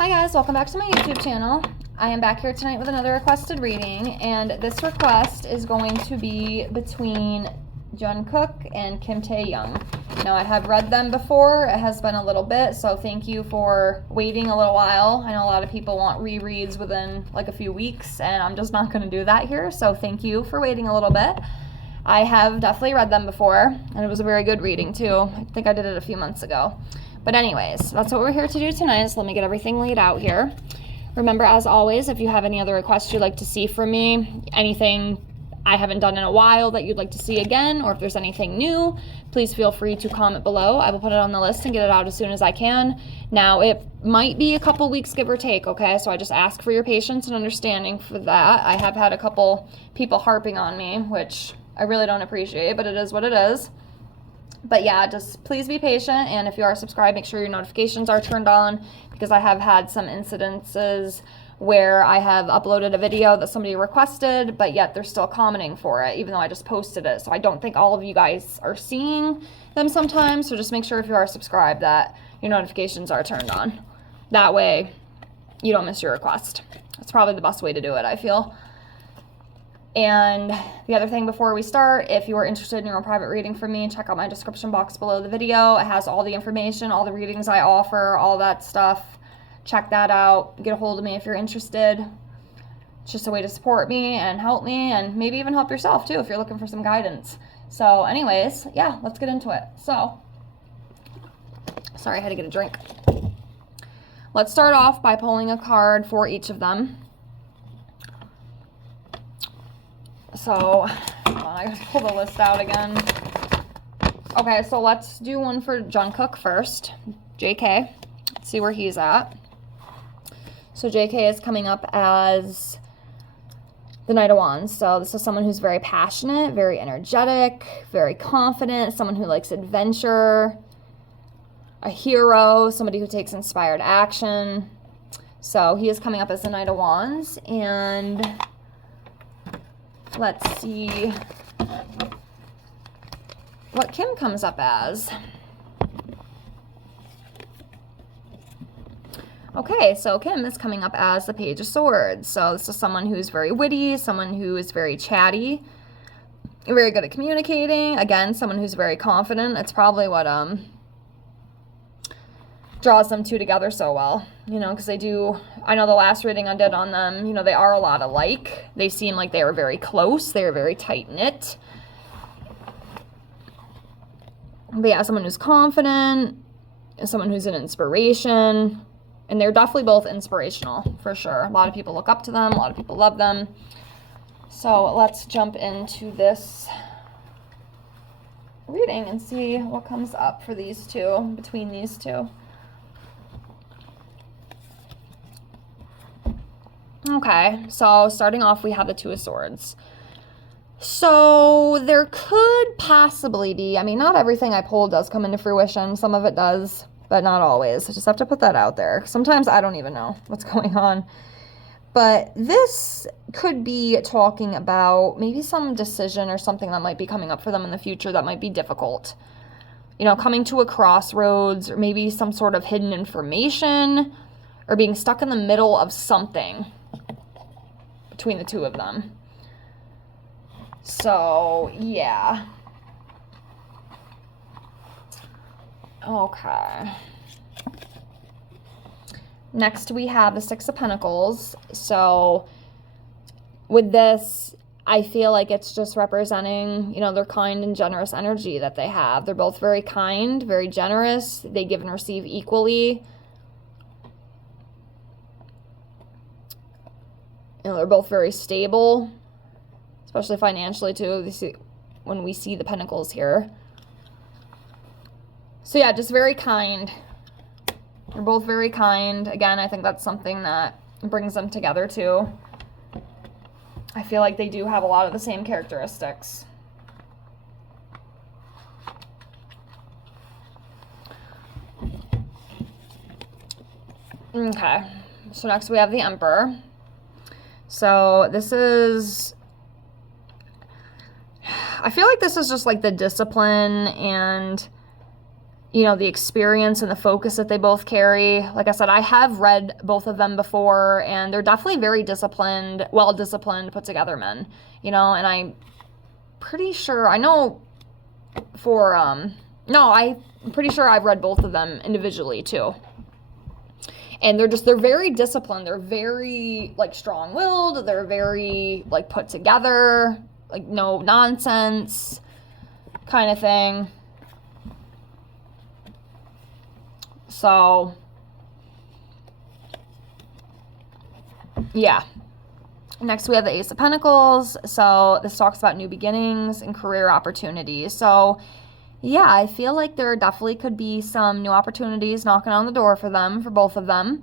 Hi guys, welcome back to my YouTube channel. I am back here tonight with another requested reading, and this request is going to be between Jungkook and Kim Taehyung. Now, I have read them before. It has been a little bit, so thank you for waiting a little while. I know a lot of people want rereads within like a few weeks, and I'm just not going to do that here, so thank you for waiting a little bit. I have definitely read them before, and it was a very good reading too. I think I did it a few months ago. But anyways, that's what we're here to do tonight, so let me get everything laid out here. Remember, as always, if you have any other requests you'd like to see from me, anything I haven't done in a while that you'd like to see again, or if there's anything new, please feel free to comment below. I will put it on the list and get it out as soon as I can. Now, it might be a couple weeks, give or take, okay? So I just ask for your patience and understanding for that. I have had a couple people harping on me, which I really don't appreciate, but it is what it is. But yeah, just please be patient, and if you are subscribed, make sure your notifications are turned on, because I have had some incidences where I have uploaded a video that somebody requested, but yet they're still commenting for it, even though I just posted it. So I don't think all of you guys are seeing them sometimes, so just make sure if you are subscribed that your notifications are turned on. That way you don't miss your request. That's probably the best way to do it, I feel. And the other thing before we start, if you are interested in your private reading from me, check out my description box below the video. It has all the information, all the readings I offer, all that stuff. Check that out. Get a hold of me if you're interested. It's just a way to support me and help me, and maybe even help yourself too if you're looking for some guidance. So anyways, yeah, let's get into it. So, sorry, I had to get a drink. Let's start off by pulling a card for each of them. So, I gotta pull the list out again. Okay, so let's do one for Jungkook first. JK. Let's see where he's at. So JK is coming up as the Knight of Wands. So this is someone who's very passionate, very energetic, very confident, someone who likes adventure, a hero, somebody who takes inspired action. So he is coming up as the Knight of Wands, and let's see what Kim comes up as. Okay, so Kim is coming up as the Page of Swords. So this is someone who's very witty, someone who is very chatty, very good at communicating. Again, someone who's very confident. It's probably what draws them two together so well, you know, because they do, I know the last reading I did on them, you know, they are a lot alike. They seem like they were very close. They were very tight-knit. But yeah, someone who's confident, someone who's an inspiration, and they're definitely both inspirational, for sure. A lot of people look up to them. A lot of people love them. So let's jump into this reading and see what comes up for these two, between these two. Okay, so starting off, we have the Two of Swords. So there could possibly be, I mean, not everything I pull does come into fruition. Some of it does, but not always. I just have to put that out there. Sometimes I don't even know what's going on. But this could be talking about maybe some decision or something that might be coming up for them in the future that might be difficult. You know, coming to a crossroads, or maybe some sort of hidden information, or being stuck in the middle of something between the two of them. So, yeah. Okay. Next, we have the Six of Pentacles. So, with this, I feel like it's just representing, you know, their kind and generous energy that they have. They're both very kind, very generous. They give and receive equally. You know, they're both very stable, especially financially too. When we see the pentacles here. So yeah, just very kind. They're both very kind. Again, I think that's something that brings them together too. I feel like they do have a lot of the same characteristics. Okay, so next we have the Emperor. So this is, I feel like this is just like the discipline and you know, the experience and the focus that they both carry. Like I said, I have read both of them before, and they're definitely very disciplined, well-disciplined, put-together men, you know, and I'm pretty sure, I know for, no, I'm pretty sure I've read both of them individually, too. And they're very disciplined. They're very, like, strong-willed. They're very, like, put together, like, no nonsense kind of thing. So, yeah. Next, we have the Ace of Pentacles. So, this talks about new beginnings and career opportunities. So, yeah, I feel like there definitely could be some new opportunities knocking on the door for them, for both of them.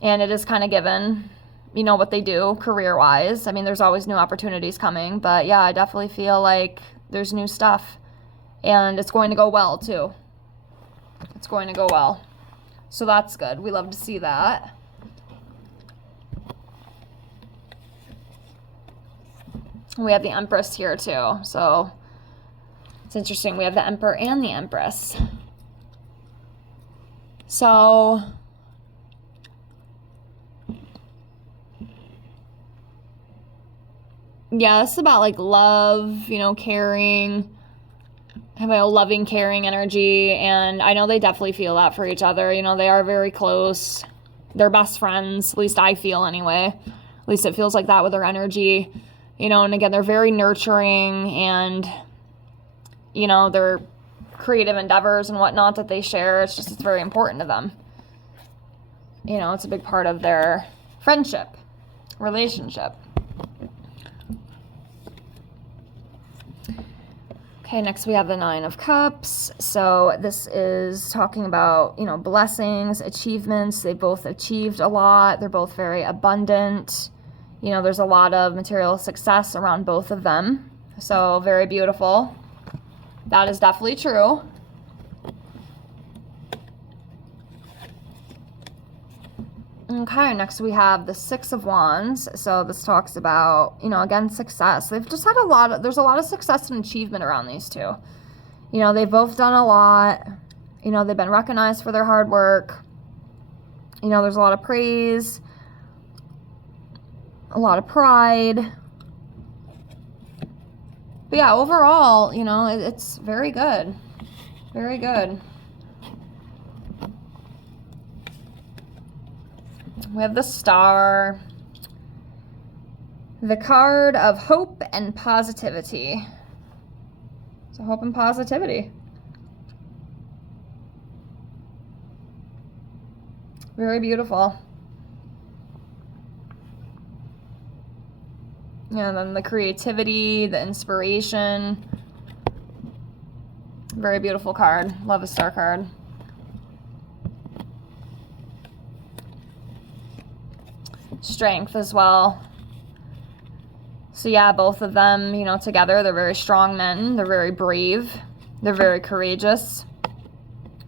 And it is kind of given, you know, what they do career-wise. I mean, there's always new opportunities coming. But, yeah, I definitely feel like there's new stuff. And it's going to go well, too. It's going to go well. So that's good. We love to see that. We have the Empress here too. So it's interesting. We have the Emperor and the Empress. So yeah, this is about like love, you know, caring. Have a loving, caring energy, and I know they definitely feel that for each other. You know, they are very close. They're best friends, at least I feel anyway. At least it feels like that with their energy. You know, and again, they're very nurturing, and, you know, their creative endeavors and whatnot that they share, it's very important to them. You know, it's a big part of their friendship, relationship. Okay, next we have the Nine of Cups. So this is talking about, you know, blessings, achievements. They both achieved a lot. They're both very abundant. You know, there's a lot of material success around both of them. So very beautiful. That is definitely true. Okay, next we have the Six of Wands. So this talks about, you know, again, success. They've just had there's a lot of success and achievement around these two. You know, they've both done a lot. You know, they've been recognized for their hard work. You know, there's a lot of praise, a lot of pride. But yeah, overall, you know, it's very good. Very good. We have the Star, the card of hope and positivity. So hope and positivity. Very beautiful. Yeah, and then the creativity, the inspiration. Very beautiful card. Love a Star card. Strength as well. So yeah, both of them, you know, together, they're very strong men. They're very brave. They're very courageous.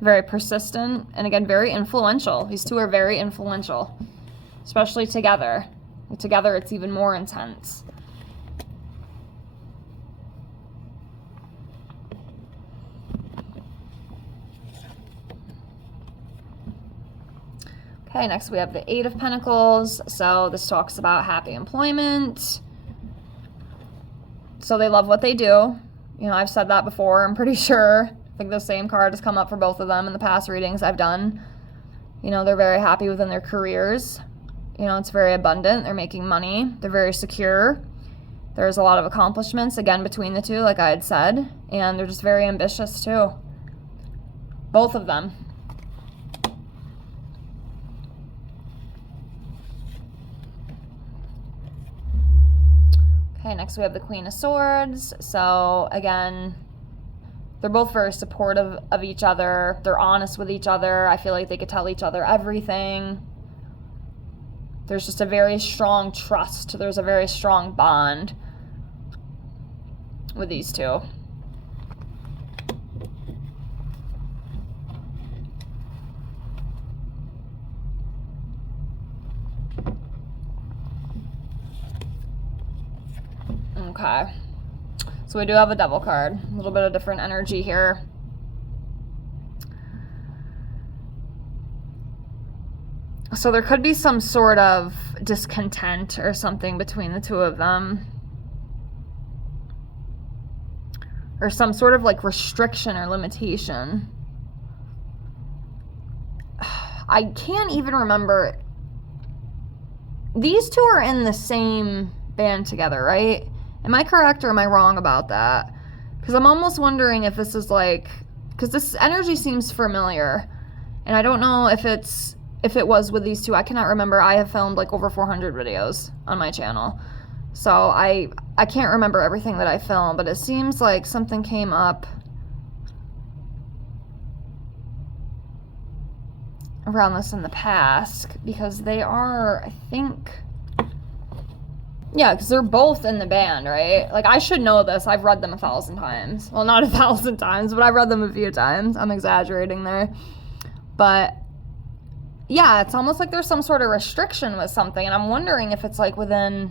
Very persistent. And again, very influential. These two are very influential. Especially together. Together, it's even more intense. Okay, next we have the Eight of Pentacles. So this talks about happy employment. So they love what they do. You know, I've said that before, I'm pretty sure. I think the same card has come up for both of them in the past readings I've done. You know, they're very happy within their careers. You know, it's very abundant. They're making money. They're very secure. There's a lot of accomplishments, again, between the two, like I had said. And they're just very ambitious, too. Both of them. Okay, next we have the Queen of Swords. So, again, they're both very supportive of each other. They're honest with each other. I feel like they could tell each other everything. There's just a very strong trust. There's a very strong bond with these two. Okay, so we do have a Devil card. A little bit of different energy here. So there could be some sort of discontent or something between the two of them. Or some sort of like restriction or limitation. I can't even remember. These two are in the same band together, right? Am I correct or am I wrong about that? Because I'm almost wondering if this is like, because this energy seems familiar, and I don't know if it was with these two. I cannot remember. I have filmed like over 400 videos on my channel, so I can't remember everything that I filmed, but it seems like something came up around this in the past, because they are, I think, yeah, because they're both in the band, right? Like, I should know this. I've read them 1,000 times. Well, not 1,000 times, but I've read them a few times. I'm exaggerating there. But, yeah, it's almost like there's some sort of restriction with something, and I'm wondering if it's, like, within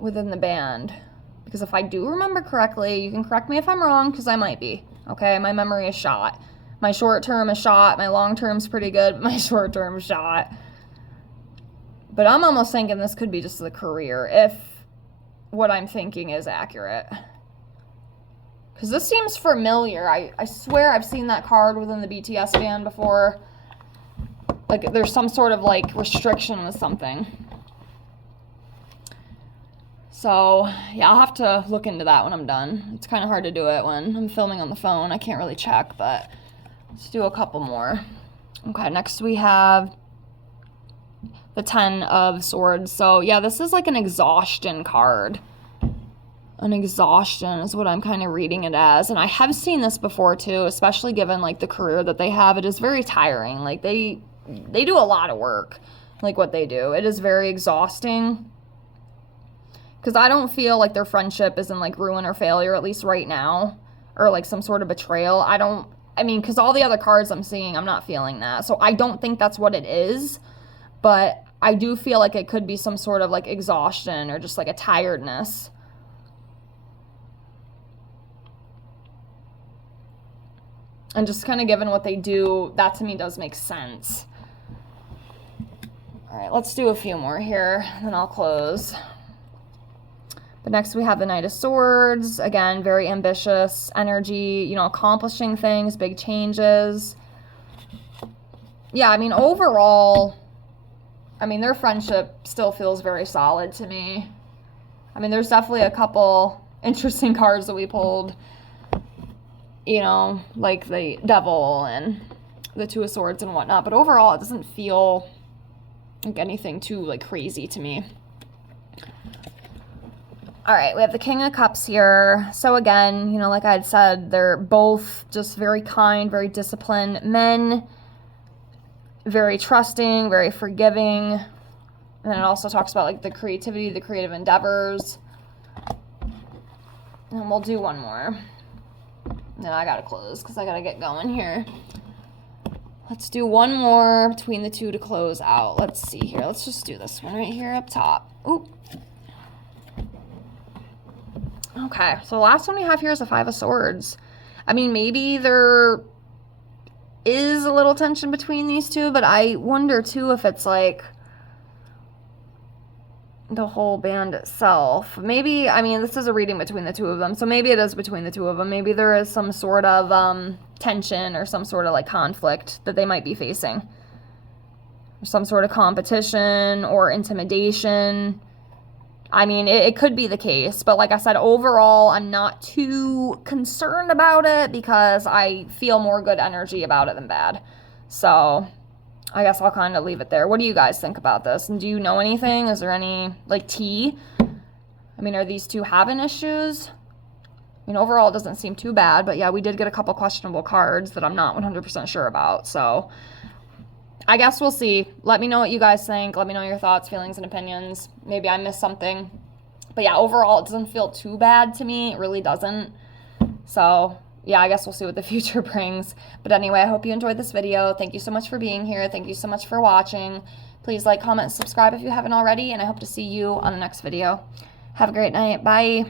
the band. Because if I do remember correctly, you can correct me if I'm wrong, because I might be, okay? My memory is shot. My short term is shot. My long term's pretty good, but my short term is shot. But I'm almost thinking this could be just the career, if what I'm thinking is accurate. Because this seems familiar. I swear I've seen that card within the BTS band before. Like, there's some sort of, like, restriction with something. So, yeah, I'll have to look into that when I'm done. It's kind of hard to do it when I'm filming on the phone. I can't really check, but let's do a couple more. Okay, next we have the 10 of Swords. So, yeah, this is like an exhaustion card. An exhaustion is what I'm kind of reading it as. And I have seen this before, too, especially given, like, the career that they have. It is very tiring. Like, they do a lot of work, like, what they do. It is very exhausting. Because I don't feel like their friendship is in, like, ruin or failure, at least right now. Or, like, some sort of betrayal. I mean, because all the other cards I'm seeing, I'm not feeling that. So I don't think that's what it is. But I do feel like it could be some sort of, like, exhaustion or just, like, a tiredness. And just kind of given what they do, that to me does make sense. All right, let's do a few more here, then I'll close. But next we have the Knight of Swords. Again, very ambitious energy, you know, accomplishing things, big changes. Yeah, I mean, overall, I mean, their friendship still feels very solid to me. I mean, there's definitely a couple interesting cards that we pulled, you know, like the Devil and the Two of Swords and whatnot. But overall, it doesn't feel like anything too, like, crazy to me. All right, we have the King of Cups here. So again, you know, like I had said, they're both just very kind, very disciplined men, very trusting, very forgiving. And it also talks about, like, the creativity, the creative endeavors. And we'll do one more. And then I gotta close because I gotta get going here. Let's do one more between the two to close out. Let's see here. Let's just do this one right here up top. Oop. Okay, so the last one we have here is the Five of Swords. I mean, maybe there is a little tension between these two, but I wonder, too, if it's, like, the whole band itself. Maybe, I mean, this is a reading between the two of them, so maybe it is between the two of them. Maybe there is some sort of tension or some sort of, like, conflict that they might be facing. Or some sort of competition or intimidation. I mean, it could be the case, but like I said, overall, I'm not too concerned about it because I feel more good energy about it than bad. So I guess I'll kind of leave it there. What do you guys think about this? And do you know anything? Is there any, like, tea? I mean, are these two having issues? I mean, overall, it doesn't seem too bad, but yeah, we did get a couple questionable cards that I'm not 100% sure about, so I guess we'll see. Let me know what you guys think. Let me know your thoughts, feelings, and opinions. Maybe I missed something. But yeah, overall, it doesn't feel too bad to me. It really doesn't. So yeah, I guess we'll see what the future brings. But anyway, I hope you enjoyed this video. Thank you so much for being here. Thank you so much for watching. Please like, comment, and subscribe if you haven't already. And I hope to see you on the next video. Have a great night. Bye.